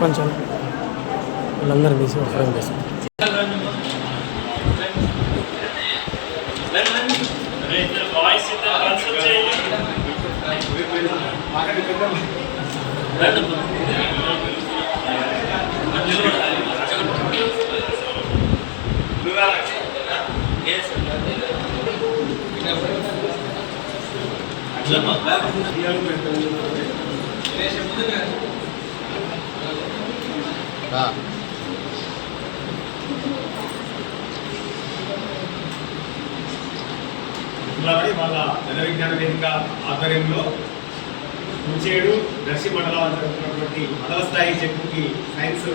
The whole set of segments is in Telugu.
కొంచెం వాళ్ళందరూ తీసి ఫ్రేమ్ చేస్తాం. వాళ్ళ జన విజ్ఞాన వేదిక ఆధ్వర్యంలో కుంచేడు దర్శి మండలాలు జరుగుతున్నటువంటి మండల స్థాయి చెక్కుకి సైన్స్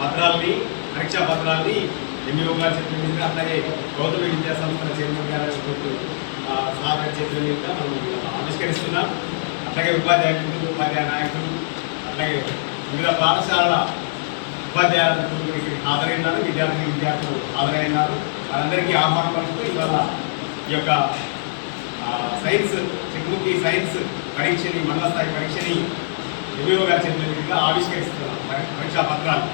పత్రాలని పరీక్షా పత్రాలని ఎంఈఓ గారి చేతుల మీదుగా అట్లాగే గౌతమ విద్యా సంస్థల చైర్మన్ గారి సహాయ చేతుల మీదుగా మనం ఆవిష్కరిస్తున్నాం. అట్లాగే ఉపాధ్యాయ నాయకులు అట్లాగే వివిధ పాఠశాలల ఉపాధ్యాయులు ఇక్కడికి హాజరైనారు, విద్యార్థులు హాజరైనారు. వారందరికీ ఆహ్వానం పలుకుతూ ఇవాళ ఈ యొక్క సైన్స్ చెక్బుక్కి సైన్స్ పరీక్షని మండల స్థాయి పరీక్షని ఎంఈఓ గారి చేతుల మీదుగా ఆవిష్కరిస్తున్నాం పరీక్షా పత్రాలు.